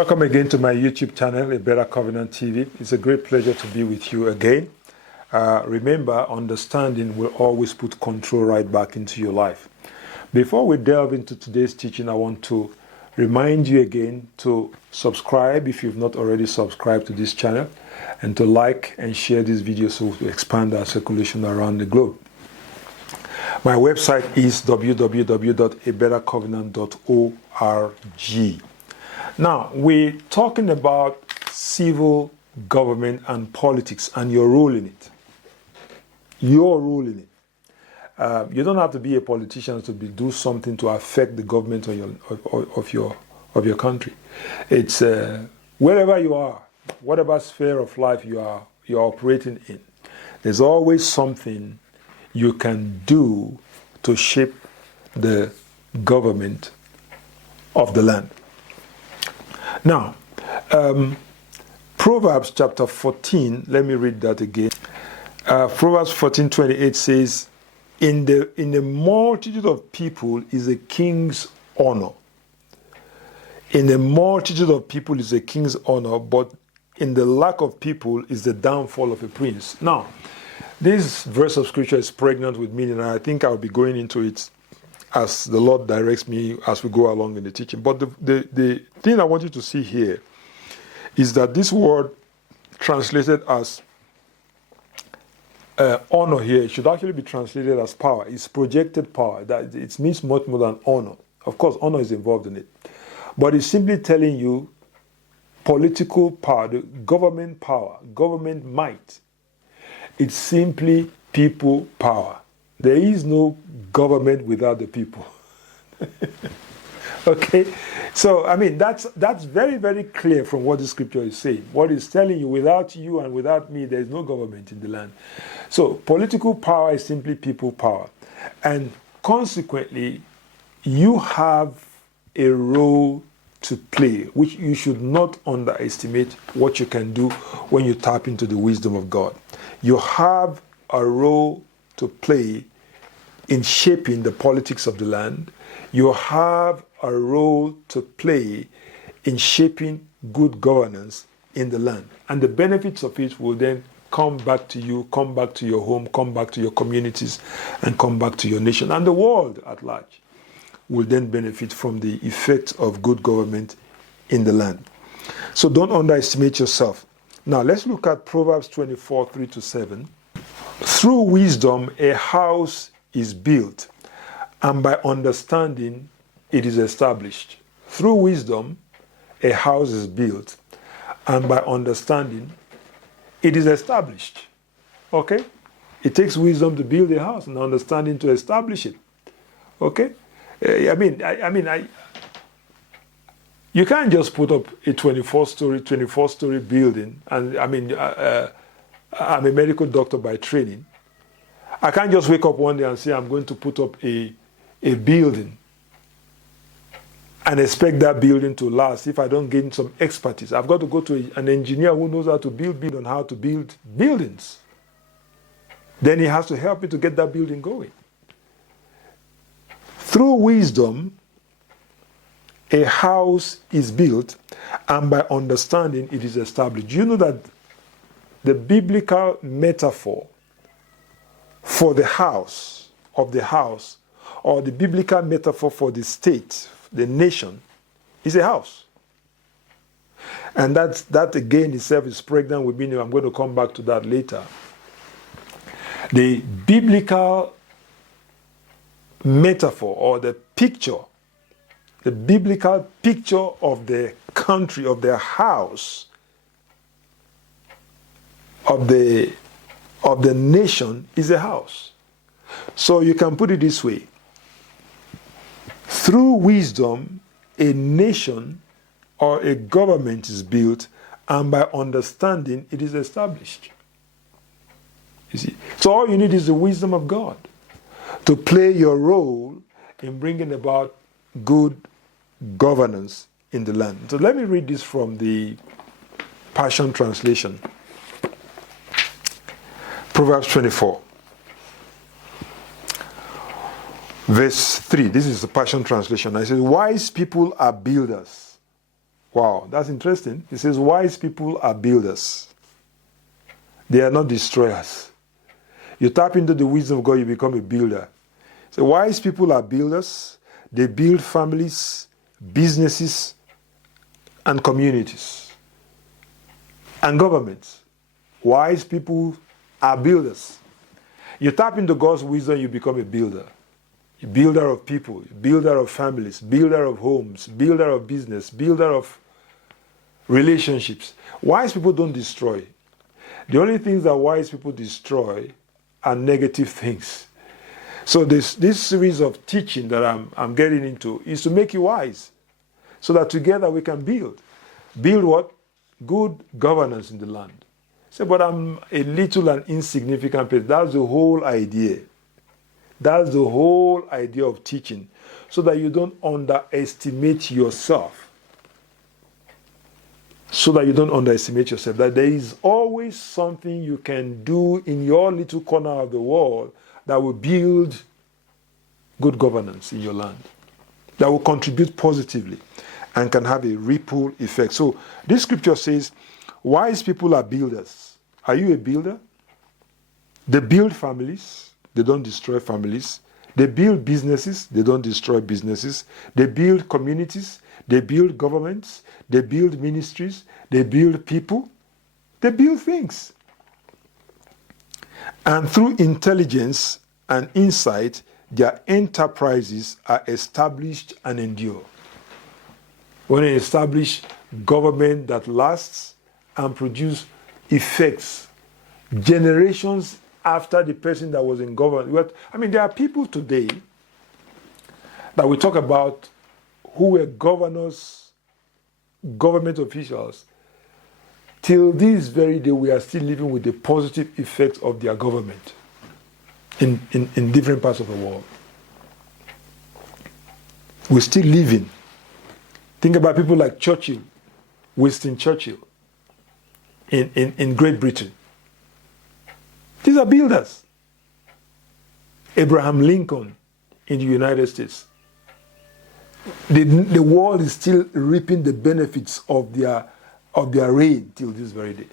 Welcome again to my YouTube channel, A Better Covenant TV. It's a great pleasure to be with you again. Remember, understanding will always put control right back into your life. Before we delve into today's teaching, I want to remind you again to subscribe if you've not already subscribed to this channel, and to like and share this video so to expand our circulation around the globe. My website is www.abettercovenant.org. Now, we're talking about civil government and politics and your role in it. Your role in it. You don't have to be a politician to do something to affect the government of your country. It's wherever you are, whatever sphere of life you're operating in, there's always something you can do to shape the government of the land. Now, Proverbs chapter 14, let me read that again. Proverbs 14:28 says, In the multitude of people is a king's honor. In the multitude of people is a king's honor, but in the lack of people is the downfall of a prince. Now, this verse of scripture is pregnant with meaning, and I think I'll be going into it as the Lord directs me as we go along in the teaching. But the thing I want you to see here is that this word translated as honor here, it should actually be translated as power. It's projected power. That it means much more than honor. Of course, honor is involved in it. But it's simply telling you political power, the government power, government might. It's simply people power. There is no government without the people. Okay? So, I mean, that's very, very clear from what the scripture is saying. What it's telling you, without you and without me, there is no government in the land. So, political power is simply people power. And consequently, you have a role to play, which you should not underestimate what you can do when you tap into the wisdom of God. You have a role to play in shaping the politics of the land. You have a role to play in shaping good governance in the land. And the benefits of it will then come back to you, come back to your home, come back to your communities, and come back to your nation. And the world at large will then benefit from the effect of good government in the land. So don't underestimate yourself. Now let's look at Proverbs 24:3-7. Through wisdom a house is built, and by understanding it is established. Through wisdom a house is built, and by understanding it is established. Okay? It takes wisdom to build a house and understanding to establish it. Okay? You can't just put up a 24-story building. And I'm a medical doctor by training. I can't just wake up one day and say I'm going to put up a building and expect that building to last if I don't gain some expertise. I've got to go to an engineer who knows how to build and how to build buildings. Then he has to help me to get that building going. Through wisdom, a house is built, and by understanding it is established. Do you know that the biblical metaphor for the house, or the biblical metaphor for the state, the nation, is a house? And that again itself is pregnant with meaning. I'm going to come back to that later. The biblical metaphor or the biblical picture of the country, of the house, of the nation is a house. So you can put it this way. Through wisdom, a nation or a government is built, and by understanding it is established. You see? So all you need is the wisdom of God to play your role in bringing about good governance in the land. So let me read this from the Passion Translation. Proverbs 24. Verse 3. This is the Passion Translation. I said, wise people are builders, Wow, that's interesting. It says, wise people are builders. They are not destroyers. You tap into the wisdom of God, you become a builder. So wise people are builders. They build families, businesses, and communities. And governments. Wise people are builders. You tap into God's wisdom, you become a builder. A builder of people, a builder of families, builder of homes, builder of business, builder of relationships. Wise people don't destroy. The only things that wise people destroy are negative things. So this series of teaching that I'm getting into is to make you wise, so that together we can build. Build what? Good governance in the land. Say, but I'm a little and insignificant person. That's the whole idea. That's the whole idea of teaching, so that you don't underestimate yourself. So that you don't underestimate yourself. That there is always something you can do in your little corner of the world that will build good governance in your land, that will contribute positively and can have a ripple effect. So this scripture says, wise people are builders. Are you a builder? They build families. They don't destroy families. They build businesses. They don't destroy businesses. They build communities. They build governments. They build ministries. They build people. They build things. And through intelligence and insight, their enterprises are established and endure. When they establish government that lasts and produce effects, generations after the person that was in government. I mean, there are people today that we talk about who were governors, government officials. Till this very day, we are still living with the positive effects of their government in different parts of the world. We're still living. Think about people like Churchill, Winston Churchill, in Great Britain. These are builders. Abraham Lincoln in the United States. The world is still reaping the benefits of their reign till this very day.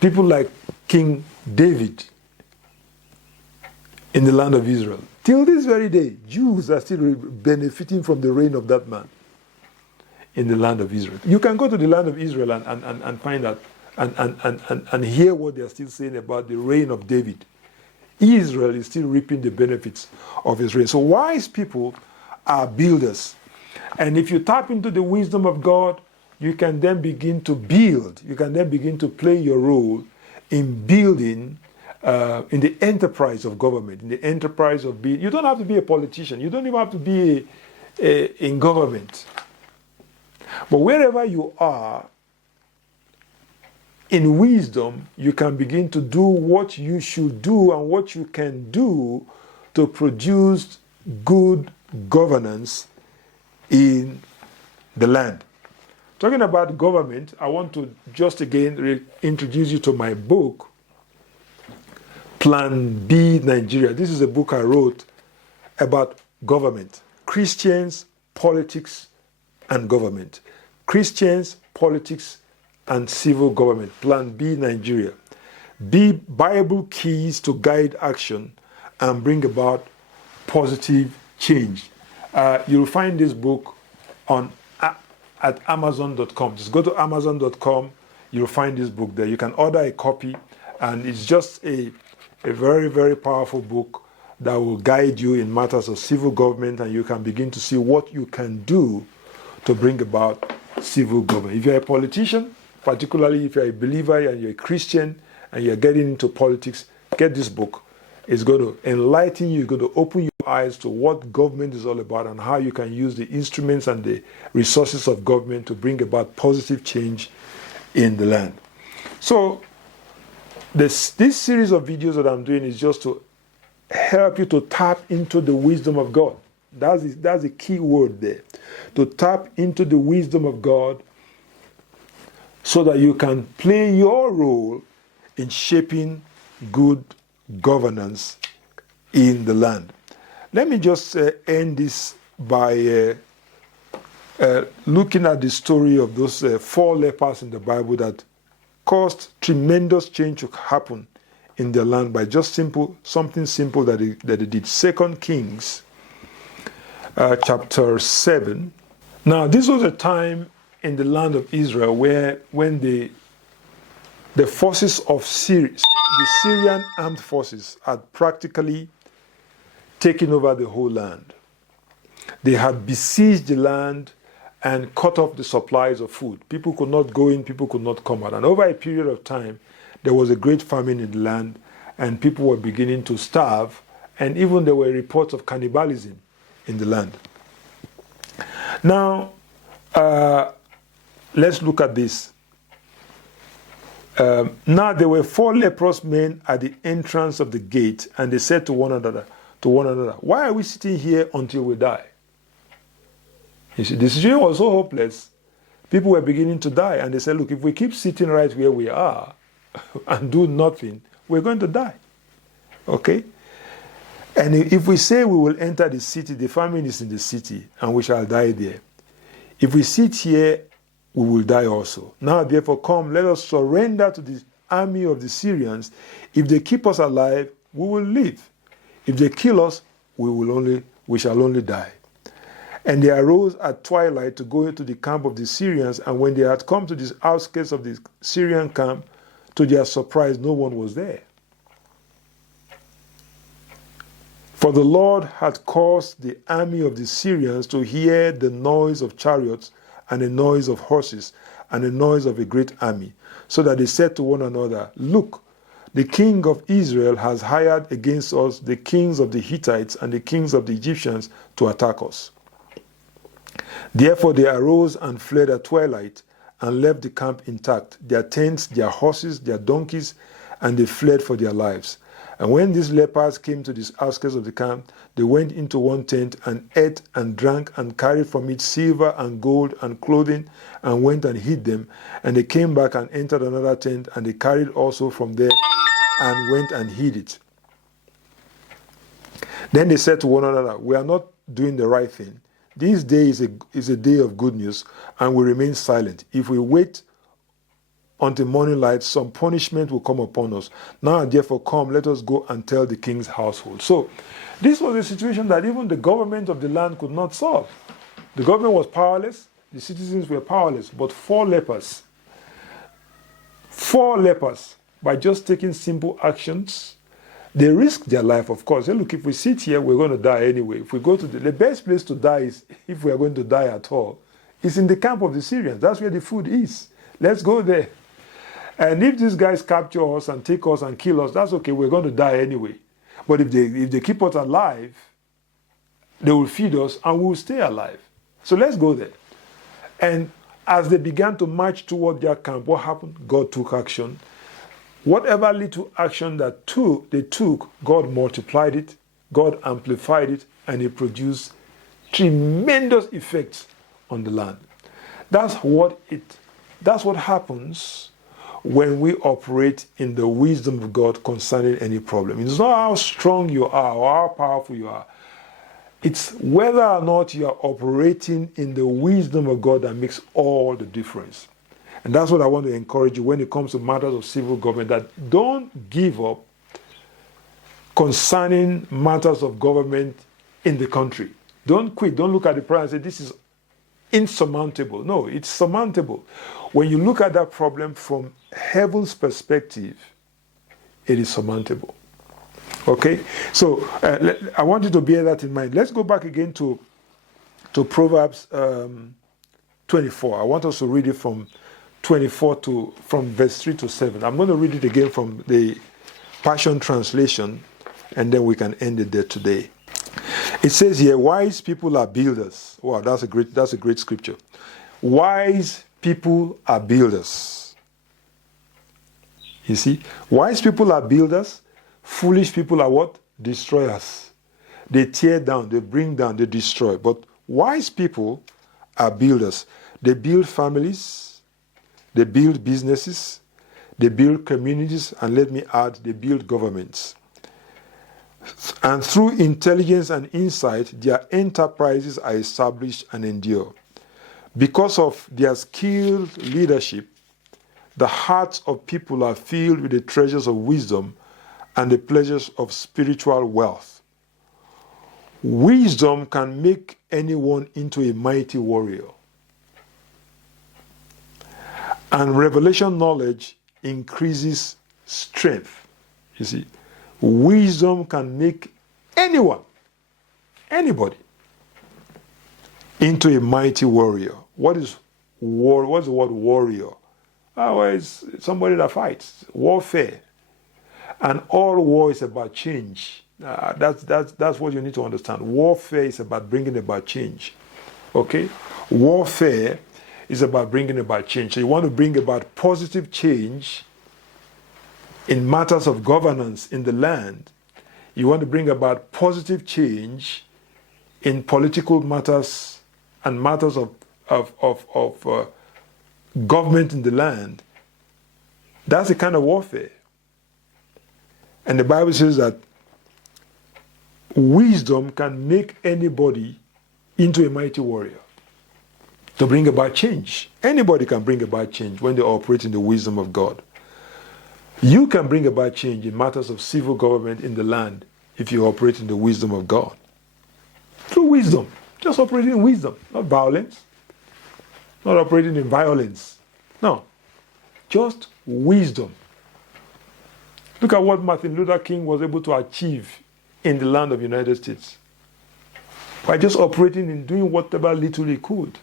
People like King David in the land of Israel. Till this very day, Jews are still benefiting from the reign of that man in the land of Israel. You can go to the land of Israel and find out and hear what they are still saying about the reign of David. Israel is still reaping the benefits of his reign. So wise people are builders. And if you tap into the wisdom of God, you can then begin to build. You can then begin to play your role in building in the enterprise of government, in the enterprise of being. You don't have to be a politician. You don't even have to be in government. But wherever you are, in wisdom, you can begin to do what you should do and what you can do to produce good governance in the land. Talking about government, I want to just again introduce you to my book, Plan B Nigeria. This is a book I wrote about government, Christians, politics, and government. Christians, politics, and civil government. Plan B Nigeria. Be Bible keys to guide action and bring about positive change. You'll find this book at Amazon.com. Just go to Amazon.com. You'll find this book there. You can order a copy, and it's just a very, very powerful book that will guide you in matters of civil government, and you can begin to see what you can do to bring about civil government. If you're a politician, particularly if you're a believer and you're a Christian and you're getting into politics, get this book. It's going to enlighten you, it's going to open your eyes to what government is all about and how you can use the instruments and the resources of government to bring about positive change in the land. So this series of videos that I'm doing is just to help you to tap into the wisdom of God. That's a key word there. To tap into the wisdom of God so that you can play your role in shaping good governance in the land. Let me just end this by looking at the story of those 4 lepers in the Bible that caused tremendous change to happen in their land by just something simple that they did. 2 Kings chapter 7. Now, this was a time in the land of Israel when the forces of Syria, the Syrian armed forces, had practically taken over the whole land. They had besieged the land and cut off the supplies of food. People could not go in, people could not come out. And over a period of time, there was a great famine in the land, and people were beginning to starve, and even there were reports of cannibalism in the land. Now, let's look at this. Now there were 4 leprous men at the entrance of the gate, and they said to one another, "Why are we sitting here until we die?" You see, the situation was so hopeless. People were beginning to die, and they said, "Look, if we keep sitting right where we are and do nothing, we're going to die." Okay? And if we say we will enter the city, the famine is in the city, and we shall die there. If we sit here, we will die also. Now, therefore, come, let us surrender to the army of the Syrians. If they keep us alive, we will live. If they kill us, we shall only die. And they arose at twilight to go into the camp of the Syrians, and when they had come to the outskirts of the Syrian camp, to their surprise, no one was there. For the Lord had caused the army of the Syrians to hear the noise of chariots and the noise of horses and the noise of a great army, so that they said to one another, "Look, the king of Israel has hired against us the kings of the Hittites and the kings of the Egyptians to attack us." Therefore they arose and fled at twilight and left the camp intact, their tents, their horses, their donkeys, and they fled for their lives. And when these lepers came to the outskirts of the camp, they went into one tent and ate and drank and carried from it silver and gold and clothing and went and hid them. And they came back and entered another tent, and they carried also from there and went and hid it. Then they said to one another, "We are not doing the right thing. This day is a day of good news, and we remain silent. If we wait until morning light, some punishment will come upon us. Now, therefore, come, let us go and tell the king's household." So, this was a situation that even the government of the land could not solve. The government was powerless, the citizens were powerless, but 4 lepers, by just taking simple actions, they risked their life, of course. Hey, look, if we sit here, we're going to die anyway. If we go to the best place to die is, if we are going to die at all, is in the camp of the Syrians. That's where the food is. Let's go there. And if these guys capture us and take us and kill us, that's okay. We're going to die anyway. But if they keep us alive, they will feed us and we will stay alive. So let's go there. And as they began to march toward their camp, what happened? God took action. Whatever little action that they took, God multiplied it, God amplified it, and it produced tremendous effects on the land. That's what happens when we operate in the wisdom of God concerning any problem. It's not how strong you are or how powerful you are. It's whether or not you are operating in the wisdom of God that makes all the difference. And that's what I want to encourage you when it comes to matters of civil government, that don't give up concerning matters of government in the country. Don't quit. Don't look at the problem and say, this is insurmountable. No, it's surmountable. When you look at that problem from heaven's perspective, it is surmountable. Okay? So I want you to bear that in mind. Let's go back again to Proverbs 24. I want us to read it from 24 from verse 3 to 7. I'm going to read it again from the Passion Translation, and then we can end it there today. It says here, wise people are builders. Wow, that's a great scripture. Wise people are builders. You see, wise people are builders. Foolish people are what? Destroyers. They tear down, they bring down, they destroy. But wise people are builders. They build families, they build businesses, they build communities, and let me add, they build governments. And through intelligence and insight, their enterprises are established and endure. Because of their skilled leadership, the hearts of people are filled with the treasures of wisdom and the pleasures of spiritual wealth. Wisdom can make anyone into a mighty warrior. And revelation knowledge increases strength. You see, wisdom can make anyone, anybody, into a mighty warrior. What is war? What's the word warrior? Well, it's somebody that fights. Warfare. And all war is about change. That's what you need to understand. Warfare is about bringing about change. Okay? Warfare is about bringing about change. So you want to bring about positive change in matters of governance in the land. You want to bring about positive change in political matters and matters of government in the land. That's the kind of warfare. And the Bible says that wisdom can make anybody into a mighty warrior to bring about change. Anybody can bring about change when they operate in the wisdom of God. You can bring about change in matters of civil government in the land if you operate in the wisdom of God. Through wisdom. Just operating in wisdom, not violence. Not operating in violence. No. Just wisdom. Look at what Martin Luther King was able to achieve in the land of the United States by just operating and doing whatever little he could.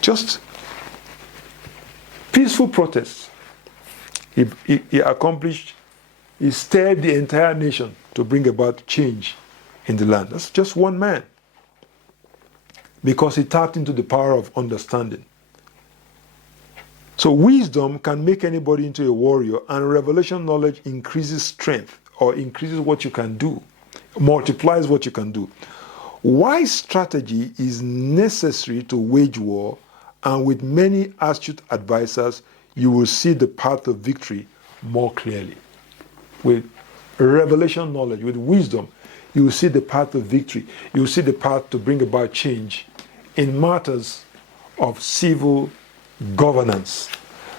Just peaceful protests. He accomplished, he stirred the entire nation to bring about change in the land. That's just one man. Because he tapped into the power of understanding. So wisdom can make anybody into a warrior, and revelation knowledge increases strength, or increases what you can do, multiplies what you can do. Wise strategy is necessary to wage war, and with many astute advisors, you will see the path of victory more clearly. With revelation knowledge, with wisdom, you will see the path of victory. You will see the path to bring about change in matters of civil governance.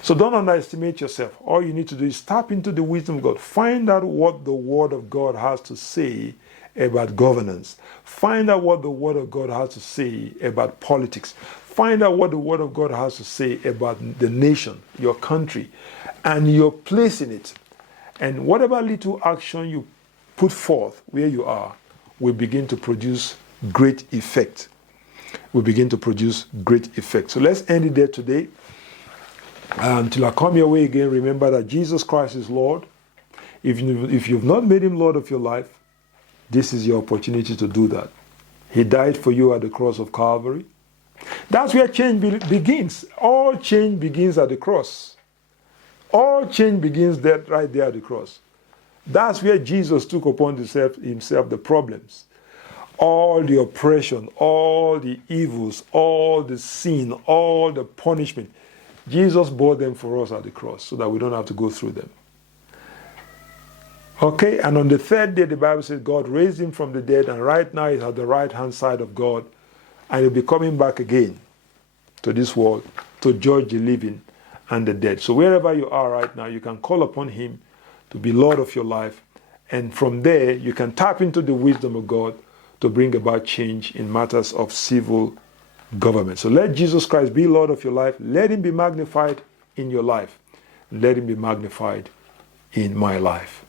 So don't underestimate yourself. All you need to do is tap into the wisdom of God. Find out what the Word of God has to say about governance. Find out what the Word of God has to say about politics. Find out what the Word of God has to say about the nation, your country, and your place in it. And whatever little action you put forth where you are will begin to produce great effect. Will begin to produce great effect. So let's end it there today. Until I come your way again, remember that Jesus Christ is Lord. If you've not made him Lord of your life, this is your opportunity to do that. He died for you at the cross of Calvary. That's where change begins. All change begins at the cross. All change begins right there at the cross. That's where Jesus took upon himself the problems. All the oppression, all the evils, all the sin, all the punishment. Jesus bore them for us at the cross so that we don't have to go through them. Okay, and on the third day, the Bible says God raised him from the dead, and right now he's at the right-hand side of God, and he'll be coming back again to this world to judge the living and the dead. So wherever you are right now, you can call upon him to be Lord of your life, and from there, you can tap into the wisdom of God to bring about change in matters of civil government. So let Jesus Christ be Lord of your life. Let him be magnified in your life. Let him be magnified in my life.